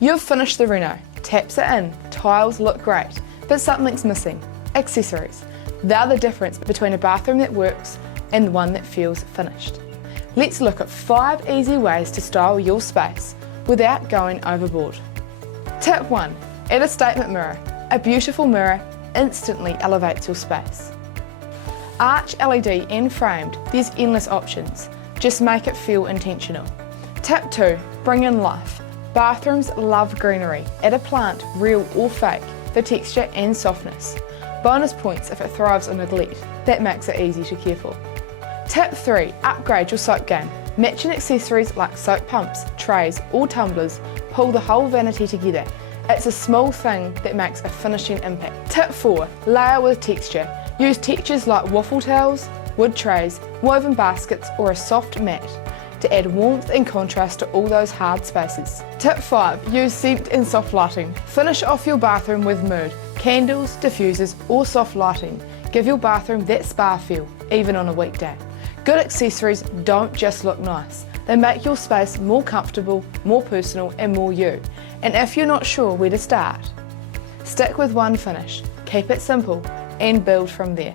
You've finished the reno, taps are in, tiles look great, but something's missing. Accessories. They're the difference between a bathroom that works and one that feels finished. Let's look at 5 easy ways to style your space without going overboard. Tip 1. Add a statement mirror. A beautiful mirror instantly elevates your space. Arch LED and framed, there's endless options. Just make it feel intentional. Tip 2. Bring in life. Bathrooms love greenery. Add a plant, real or fake, for texture and softness. Bonus points if it thrives on neglect. That makes it easy to care for. Tip 3. Upgrade your soap game. Matching accessories like soap pumps, trays or tumblers pull the whole vanity together. It's a small thing that makes a finishing impact. Tip 4. Layer with texture. Use textures like waffle towels, wood trays, woven baskets or a soft mat to add warmth and contrast to all those hard spaces. Tip 5. Use scent and soft lighting. Finish off your bathroom with mood. Candles, diffusers or soft lighting give your bathroom that spa feel, even on a weekday. Good accessories don't just look nice. They make your space more comfortable, more personal and more you. And if you're not sure where to start, stick with one finish, keep it simple and build from there.